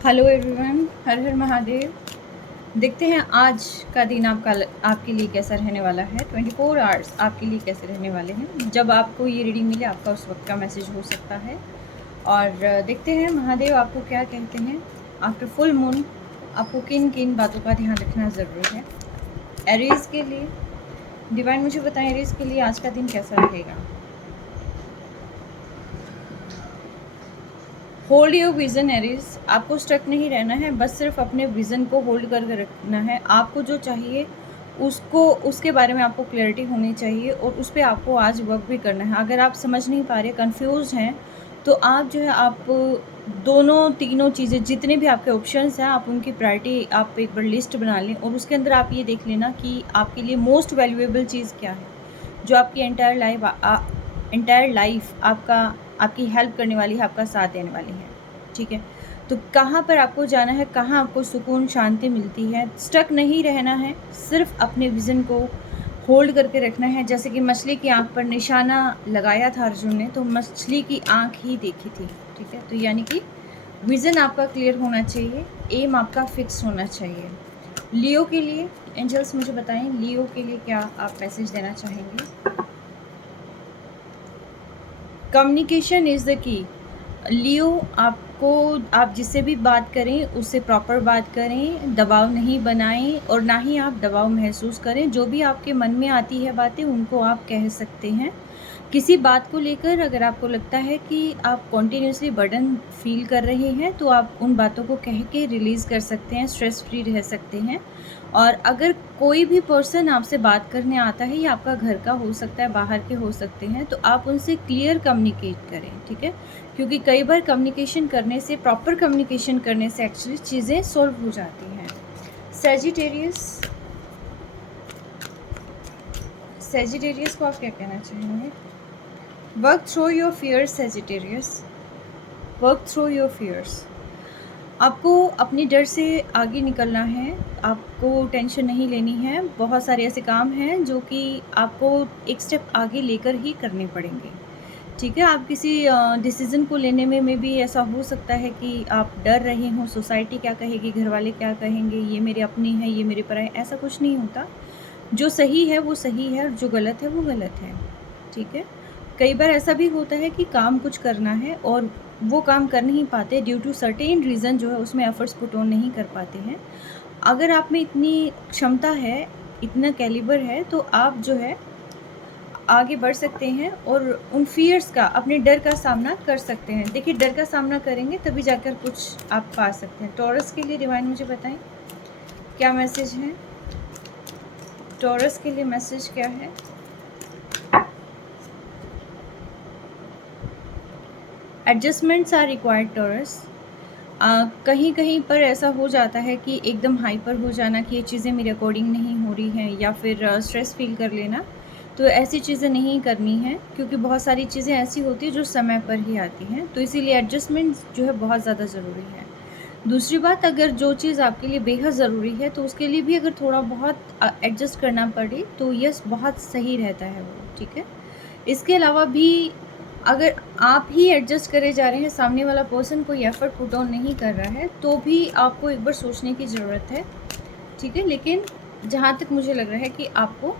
Hello everyone, हर हर महादेव। देखते हैं आज का दिन आपके लिए कैसा रहने वाला है। 24 आवर्स आपके लिए कैसे रहने वाले हैं। जब आपको ये रीडिंग मिले आपका उस वक्त का मैसेज हो सकता है। और देखते हैं महादेव आपको क्या कहते हैं। आफ्टर फुल मून आपको किन किन बातों का ध्यान रखना ज़रूरी है। एरीज के लिए डिवाइन मुझे बताएं, एरीज के लिए आज का दिन कैसा रहेगा। होल्ड योर विज़न एरीज, आपको स्टक नहीं रहना है, बस सिर्फ अपने विज़न को होल्ड करके रखना है। आपको जो चाहिए उसको, उसके बारे में आपको क्लैरिटी होनी चाहिए और उस पर आपको आज वर्क भी करना है। अगर आप समझ नहीं पा रहे, कंफ्यूज हैं, तो आप जो है आप दोनों तीनों चीज़ें जितने भी आपके ऑप्शंस हैं आप उनकी प्रायोरिटी आप एक बार लिस्ट बना लें और उसके अंदर आप ये देख लेना कि आपके लिए मोस्ट वैल्यूएबल चीज़ क्या है, जो आपकी एंटायर लाइफ आपकी हेल्प करने वाली है, आपका साथ देने वाली है। ठीक है, तो कहाँ पर आपको जाना है, कहाँ आपको सुकून शांति मिलती है। स्टक नहीं रहना है, सिर्फ अपने विज़न को होल्ड करके रखना है। जैसे कि मछली की आंख पर निशाना लगाया था अर्जुन ने, तो मछली की आंख ही देखी थी। ठीक है, तो यानी कि विज़न आपका क्लियर होना चाहिए, एम आपका फिक्स होना चाहिए। लियो के लिए एंजल्स मुझे बताएं, लियो के लिए क्या आप मैसेज देना चाहेंगे। Communication is the key. लियो, आप जिससे भी बात करें उससे प्रॉपर बात करें, दबाव नहीं बनाएं और ना ही आप दबाव महसूस करें। जो भी आपके मन में आती है बातें उनको आप कह सकते हैं। किसी बात को लेकर अगर आपको लगता है कि आप कॉन्टीन्यूसली बर्डन फील कर रहे हैं तो आप उन बातों को कह के रिलीज़ कर सकते हैं, स्ट्रेस फ्री रह सकते हैं। और अगर कोई भी पर्सन आपसे बात करने आता है, या आपका घर का हो सकता है, बाहर के हो सकते हैं, तो आप उनसे क्लियर कम्युनिकेट करें। ठीक है, क्योंकि कई बार कम्युनिकेशन करने से, प्रॉपर कम्युनिकेशन करने से एक्चुअली चीज़ें सॉल्व हो जाती हैं। सेजिटेरियस को आप क्या कहना चाहेंगे। Work through your fears Sagittarius, work through your fears. आपको अपने डर से आगे निकलना है, आपको टेंशन नहीं लेनी है। बहुत सारे ऐसे काम हैं जो कि आपको एक स्टेप आगे लेकर ही करने पड़ेंगे। ठीक है, आप किसी डिसीज़न को लेने में भी ऐसा हो सकता है कि आप डर रहे हों, सोसाइटी क्या कहेगी, घर वाले क्या कहेंगे, ये मेरे अपने हैं, ये मेरे पराए। ऐसा कुछ नहीं होता। जो सही है वो सही है और जो गलत है वो गलत है। ठीक है, कई बार ऐसा भी होता है कि काम कुछ करना है और वो काम कर नहीं पाते ड्यू टू सर्टेन रीज़न, जो है उसमें एफर्ट्स पुट ऑन नहीं कर पाते हैं। अगर आप में इतनी क्षमता है, इतना कैलिबर है, तो आप जो है आगे बढ़ सकते हैं और उन फियर्स का, अपने डर का सामना कर सकते हैं। देखिए, डर का सामना करेंगे तभी जाकर कुछ आप पा सकते हैं। टॉरस के लिए डिवाइन मुझे बताएं क्या मैसेज है। टॉरस के लिए मैसेज क्या है। Adjustments are required Taurus. कहीं कहीं पर ऐसा हो जाता है कि एकदम हाइपर हो जाना कि ये चीज़ें मेरे अकॉर्डिंग नहीं हो रही हैं, या फिर स्ट्रेस फील कर लेना। तो ऐसी चीज़ें नहीं करनी है, क्योंकि बहुत सारी चीज़ें ऐसी होती हैं जो समय पर ही आती हैं। तो इसीलिए एडजस्टमेंट जो है बहुत ज़्यादा ज़रूरी है। दूसरी बात, अगर जो चीज़ आपके लिए बेहद ज़रूरी है तो उसके लिए भी अगर थोड़ा बहुत एडजस्ट करना पड़े तो यस, बहुत सही रहता है वो। ठीक है, इसके अलावा भी अगर आप ही एडजस्ट करे जा रहे हैं, सामने वाला पर्सन कोई एफर्ट पुट ऑन नहीं कर रहा है, तो भी आपको एक बार सोचने की ज़रूरत है। ठीक है, लेकिन जहाँ तक मुझे लग रहा है कि आपको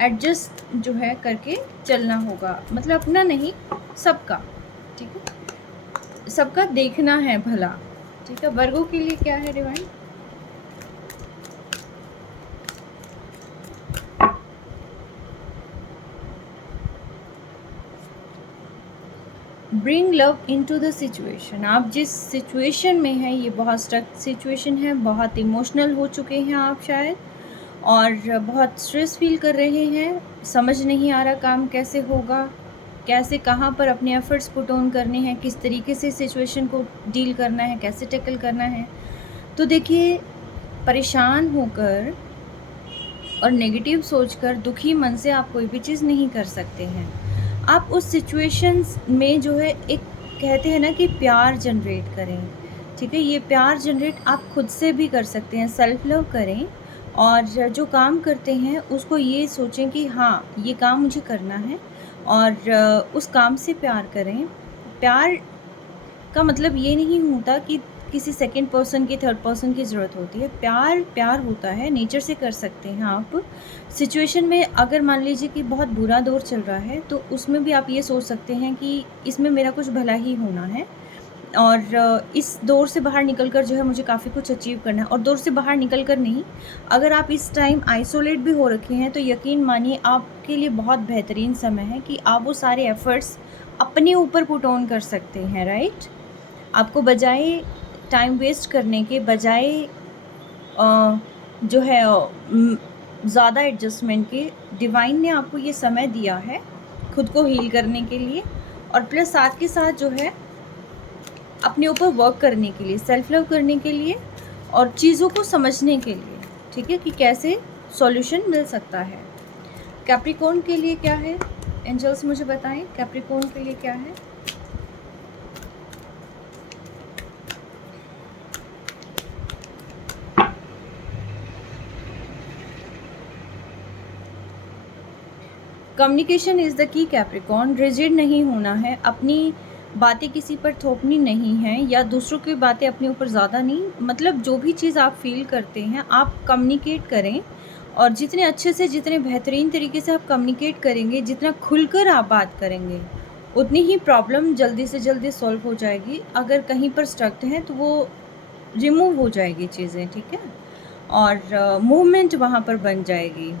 एडजस्ट जो है करके चलना होगा, मतलब अपना नहीं, सबका। ठीक है, सबका देखना है भला। ठीक है, वर्गों के लिए क्या है divine. Bring love into the situation. आप जिस सिचुएशन में हैं, ये बहुत स्ट्रक सिचुएशन है, बहुत इमोशनल हो चुके हैं आप शायद, और बहुत स्ट्रेस फील कर रहे हैं। समझ नहीं आ रहा काम कैसे होगा, कैसे कहाँ पर अपने एफर्ट्स पुट ऑन करने हैं, किस तरीके से सिचुएशन को डील करना है, कैसे टैकल करना है। तो देखिए, परेशान होकर और नेगेटिव सोचकर, दुखी मन से आप कोई भी चीज़ नहीं कर सकते हैं। आप उस सिचुएशंस में जो है, एक कहते हैं ना कि प्यार जनरेट करें। ठीक है, ये प्यार जनरेट आप खुद से भी कर सकते हैं। सेल्फ लव करें और जो काम करते हैं उसको ये सोचें कि हाँ, ये काम मुझे करना है, और उस काम से प्यार करें। प्यार का मतलब ये नहीं होता कि किसी सेकंड पर्सन की, थर्ड पर्सन की ज़रूरत होती है। प्यार प्यार होता है, नेचर से कर सकते हैं आप। सिचुएशन में अगर मान लीजिए कि बहुत बुरा दौर चल रहा है, तो उसमें भी आप ये सोच सकते हैं कि इसमें मेरा कुछ भला ही होना है और इस दौर से बाहर निकल कर जो है मुझे काफ़ी कुछ अचीव करना है। और दौर से बाहर निकल कर नहीं, अगर आप इस टाइम आइसोलेट भी हो रखे हैं, तो यकीन मानिए आपके लिए बहुत बेहतरीन समय है कि आप वो सारे एफ़र्ट्स अपने ऊपर पुट ऑन कर सकते हैं, राइट? आपको बजाय टाइम वेस्ट करने के बजाय जो है ज़्यादा एडजस्टमेंट के, डिवाइन ने आपको ये समय दिया है खुद को हील करने के लिए, और प्लस साथ के साथ जो है अपने ऊपर वर्क करने के लिए, सेल्फ लव करने के लिए और चीज़ों को समझने के लिए, ठीक है, कि कैसे सॉल्यूशन मिल सकता है। कैप्रिकॉर्न के लिए क्या है? एंजल्स मुझे बताएं, कैप्रिकॉर्न के लिए क्या है? Communication is the key Capricorn. Rigid नहीं होना है, अपनी बातें किसी पर थोपनी नहीं है या दूसरों की बातें अपने ऊपर ज़्यादा नहीं, मतलब जो भी चीज़ आप फील करते हैं आप कम्युनिकेट करें, और जितने अच्छे से, जितने बेहतरीन तरीके से आप कम्युनिकेट करेंगे, जितना खुलकर आप बात करेंगे, उतनी ही प्रॉब्लम जल्दी से जल्दी सॉल्व हो जाएगी। अगर कहीं पर स्टक हैं तो वो रिमूव हो जाएगी चीज़ें, ठीक है, और मूवमेंट वहाँ पर बन जाएगी।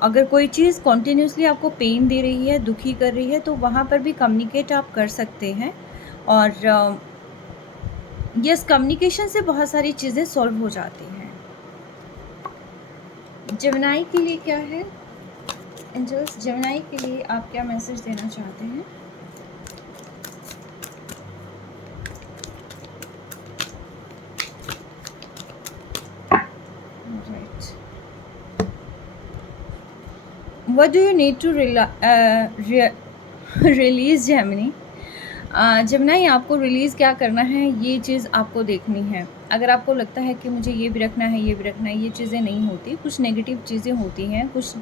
अगर कोई चीज़ कॉन्टीन्यूसली आपको पेन दे रही है, दुखी कर रही है, तो वहाँ पर भी कम्युनिकेट आप कर सकते हैं। और यस, कम्युनिकेशन से बहुत सारी चीज़ें सॉल्व हो जाती हैं। जेमिनी के लिए क्या है एंजल्स? जेमिनी के लिए आप क्या मैसेज देना चाहते हैं? Right, what do you need to release Gemini? Gemini, आपको रिलीज़ क्या करना है, ये चीज़ आपको देखनी है। अगर आपको लगता है कि मुझे ये भी रखना है, ये भी रखना है, ये चीज़ें नहीं होती, कुछ नेगेटिव चीज़ें होती हैं, कुछ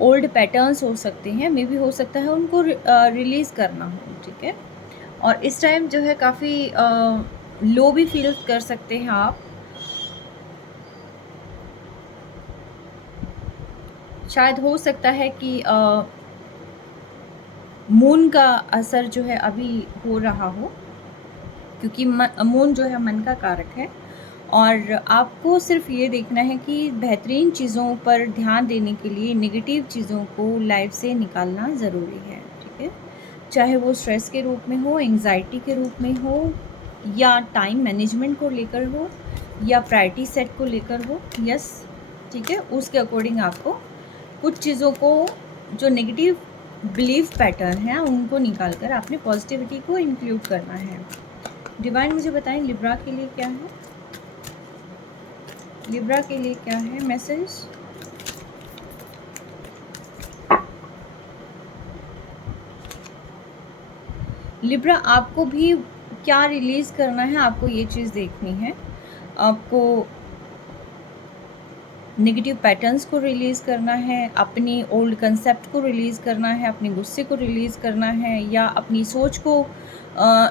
ओल्ड पैटर्न्स हो सकते हैं, मे बी हो सकता है उनको रिलीज़ करना हो, ठीक है। और इस टाइम जो है काफ़ी लो भी फील कर सकते हैं आप। शायद हो सकता है कि मून का असर जो है अभी हो रहा हो, क्योंकि मून जो है मन का कारक है, और आपको सिर्फ ये देखना है कि बेहतरीन चीज़ों पर ध्यान देने के लिए नेगेटिव चीज़ों को लाइफ से निकालना ज़रूरी है, ठीक है। चाहे वो स्ट्रेस के रूप में हो, एंग्जाइटी के रूप में हो, या टाइम मैनेजमेंट को लेकर हो, या प्रायोरिटी सेट को लेकर हो, यस, ठीक है। उसके अकॉर्डिंग आपको कुछ चीज़ों को, जो नेगेटिव बिलीफ पैटर्न है, उनको निकाल कर आपने पॉजिटिविटी को इंक्लूड करना है। डिवाइन मुझे बताएं लिब्रा के लिए क्या है? लिब्रा के लिए क्या है मैसेज? लिब्रा, आपको भी क्या रिलीज़ करना है, आपको ये चीज़ देखनी है। आपको नेगेटिव पैटर्न्स को रिलीज़ करना है, अपनी ओल्ड कंसेप्ट को रिलीज़ करना है, अपने गुस्से को रिलीज़ करना है, या अपनी सोच को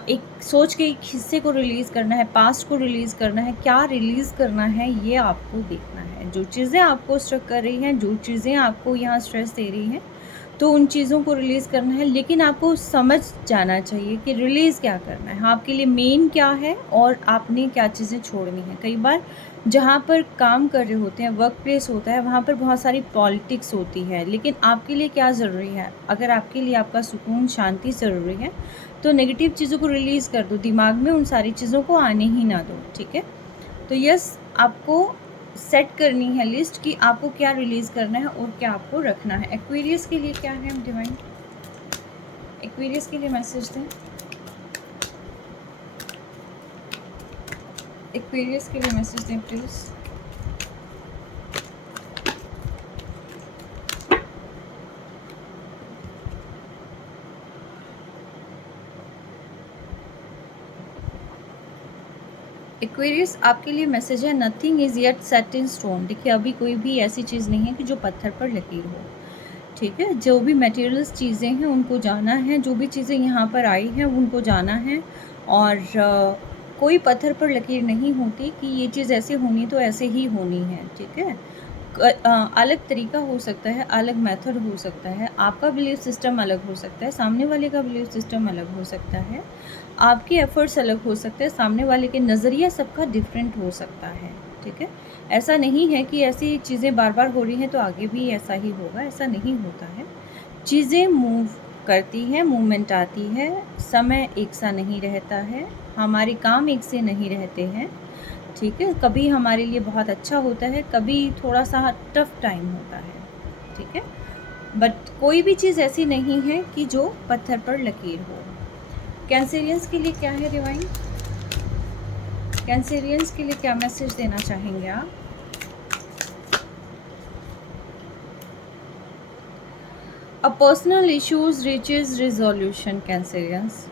एक सोच के एक हिस्से को रिलीज़ करना है, पास्ट को रिलीज़ करना है। क्या रिलीज़ करना है ये आपको देखना है। जो चीज़ें आपको स्ट्रक कर रही हैं, जो चीज़ें आपको यहाँ स्ट्रेस दे रही हैं, तो उन चीज़ों को रिलीज़ करना है, लेकिन आपको समझ जाना चाहिए कि रिलीज़ क्या करना है, आपके लिए मेन क्या है और आपने क्या चीज़ें छोड़नी है। कई बार जहाँ पर काम कर रहे होते हैं, वर्क प्लेस होता है, वहाँ पर बहुत सारी पॉलिटिक्स होती है, लेकिन आपके लिए क्या ज़रूरी है? अगर आपके लिए आपका सुकून, शांति ज़रूरी है, तो नेगेटिव चीज़ों को रिलीज़ कर दो, दिमाग में उन सारी चीज़ों को आने ही ना दो, ठीक है। तो यस, आपको सेट करनी है लिस्ट कि आपको क्या रिलीज़ करना है और क्या आपको रखना है। एक्वेरियस के लिए क्या है डिवाइन? एक्वेरियस के लिए मैसेज दें। एक्वेरियस के लिए मैसेज दें प्लीज़। एक्वेरियस, आपके लिए मैसेज है, nothing is yet set in stone. देखिए, अभी कोई भी ऐसी चीज़ नहीं है कि जो पत्थर पर लकीर हो, ठीक है। जो भी मटेरियल्स चीज़ें हैं उनको जाना है, जो भी चीज़ें यहाँ पर आई हैं उनको जाना है, और कोई पत्थर पर लकीर नहीं होती कि ये चीज़ ऐसे होनी तो ऐसे ही होनी है, ठीक है? अलग तरीका हो सकता है, अलग मेथड हो सकता है, आपका बिलीफ सिस्टम अलग हो सकता है, सामने वाले का बिलीफ सिस्टम अलग हो सकता है, आपके एफ़र्ट्स अलग हो सकते हैं, सामने वाले के नज़रिया सबका डिफरेंट हो सकता है, ठीक है? ऐसा नहीं है कि ऐसी चीज़ें बार-बार हो रही हैं तो आगे भी ऐसा ही होगा, ऐसा नहीं होता है। चीज़ें मूव करती हैं, मूवमेंट आती है, समय एक सा नहीं रहता है, हमारे काम एक से नहीं रहते हैं, ठीक है? कभी हमारे लिए बहुत अच्छा होता है, कभी थोड़ा-सा टफ़ टाइम होता है, ठीक है? बट कोई भी चीज़ ऐसी नहीं है कि जो पत्थर पर लकीर हो। कैंसेरियंस के लिए क्या है डिवाइन? कैंसेरियंस के लिए क्या मैसेज देना चाहेंगे आप? A personal issues reaches resolution Cancerians.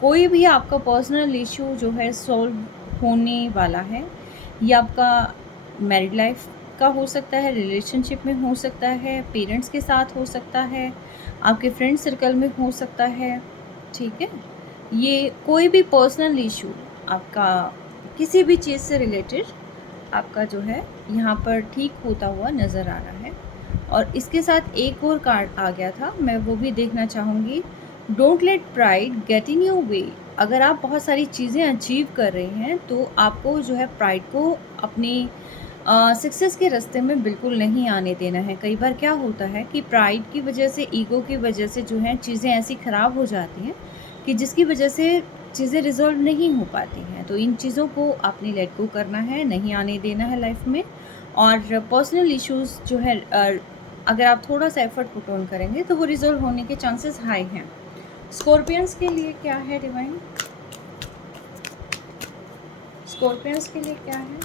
कोई भी आपका पर्सनल इशू जो है सॉल्व होने वाला है। ये आपका मैरिड लाइफ का हो सकता है, रिलेशनशिप में हो सकता है, पेरेंट्स के साथ हो सकता है, आपके फ्रेंड सर्कल में हो सकता है, ठीक है? ये कोई भी पर्सनल इशू आपका किसी भी चीज़ से रिलेटेड आपका जो है यहाँ पर ठीक होता हुआ नज़र आ रहा है। और इसके साथ एक और कार्ड आ गया था, मैं वो भी देखना चाहूँगी। Don't let pride get in your way. अगर आप बहुत सारी चीज़ें अचीव कर रहे हैं तो आपको जो है प्राइड को अपनी सक्सेस के रास्ते में बिल्कुल नहीं आने देना है। कई बार क्या होता है कि प्राइड की वजह से, ईगो की वजह से जो है चीज़ें ऐसी ख़राब हो जाती हैं कि जिसकी वजह से चीज़ें रिज़ॉल्व नहीं हो पाती हैं। तो इन चीज़ों को आपने लेट गो करना है, नहीं आने देना है लाइफ में। और पर्सनल इश्यूज़ जो है अगर आप थोड़ा-सा एफ़र्ट पुट ऑन करेंगे तो वो रिज़ॉल्व होने के चांसेस हाई हैं। स्कॉर्पियंस के लिए क्या है डिवाइन? स्कॉर्पियंस के लिए क्या है?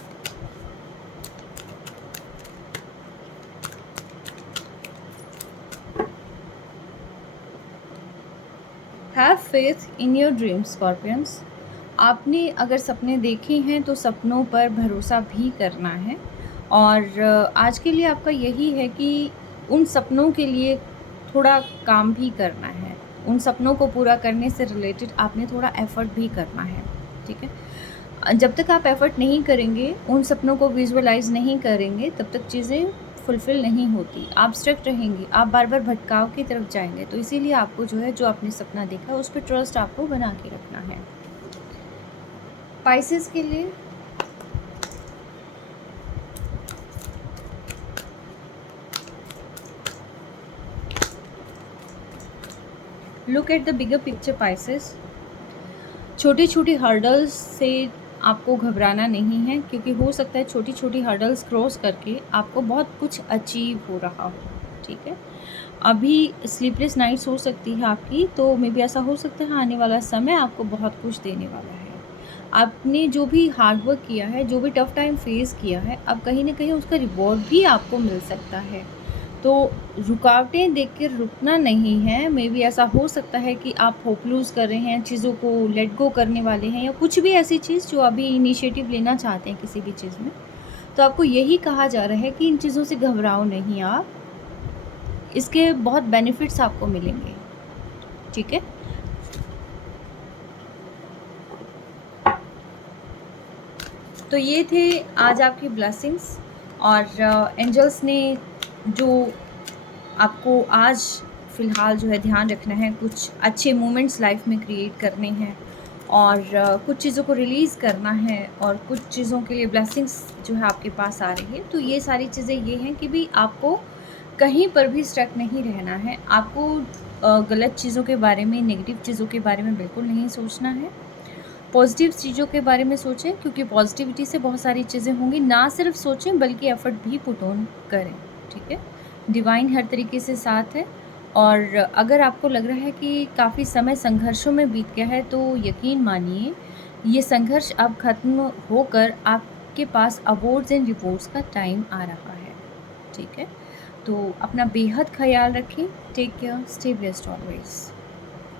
Have faith in your dreams Scorpions. आपने अगर सपने देखे हैं तो सपनों पर भरोसा भी करना है। और आज के लिए आपका यही है कि उन सपनों के लिए थोड़ा काम भी करना है। उन सपनों को पूरा करने से रिलेटेड आपने थोड़ा एफ़र्ट भी करना है, ठीक है? जब तक आप एफ़र्ट नहीं करेंगे, उन सपनों को विज़ुअलाइज़ नहीं करेंगे, तब तक चीज़ें फुलफ़िल नहीं होती। आप स्टक रहेंगे, आप बार-बार भटकाव की तरफ जाएँगे। तो इसीलिए आपको जो है, जो आपने सपना देखा, उस पे ट्रस्ट आपको बना के रखना है। पाइसेस के लिए look at the bigger picture Pisces. छोटी-छोटी हर्डल्स से आपको घबराना नहीं है, क्योंकि हो सकता है छोटी-छोटी हर्डल्स क्रॉस करके आपको बहुत कुछ अचीव हो रहा हो, ठीक है? अभी स्लीपलेस नाइट्स हो सकती है आपकी, तो मे बी ऐसा हो सकता है आने वाला समय आपको बहुत कुछ देने वाला है। आपने जो भी हार्ड वर्क किया है, जो भी टफ़ टाइम फेस किया है, अब कहीं न कहीं उसका रिवॉर्ड भी आपको मिल सकता है। तो रुकावटें देख के रुकना नहीं है। मे बी ऐसा हो सकता है कि आप होप लूज़ कर रहे हैं, चीज़ों को लेट गो करने वाले हैं, या कुछ भी ऐसी चीज़ जो अभी इनिशिएटिव लेना चाहते हैं किसी भी चीज़ में। तो आपको यही कहा जा रहा है कि इन चीज़ों से घबराओ नहीं आप, इसके बहुत बेनिफिट्स आपको मिलेंगे, ठीक है? तो ये थे आज आपकी ब्लेसिंग्स। और एंजल्स ने जो आपको आज फ़िलहाल जो है ध्यान रखना है, कुछ अच्छे मोमेंट्स लाइफ में क्रिएट करने हैं, और कुछ चीज़ों को रिलीज़ करना है, और कुछ चीज़ों के लिए ब्लेसिंग्स जो है आपके पास आ रही है। तो ये सारी चीज़ें ये हैं कि भी आपको कहीं पर भी स्टक नहीं रहना है। आपको गलत चीज़ों के बारे में, नेगेटिव चीज़ों के बारे में बिल्कुल नहीं सोचना है। पॉज़िटिव चीज़ों के बारे में सोचें, क्योंकि पॉज़िटिविटी से बहुत सारी चीज़ें होंगी। ना सिर्फ सोचें बल्कि एफ़र्ट भी पुट ऑन करें, ठीक है? डिवाइन हर तरीके से साथ है। और अगर आपको लग रहा है कि काफ़ी समय संघर्षों में बीत गया है, तो यकीन मानिए ये संघर्ष अब ख़त्म होकर आपके पास अवॉर्ड्स एंड रिवॉर्ड्स का टाइम आ रहा है, ठीक है? तो अपना बेहद ख़याल रखें। Take care, stay blessed always.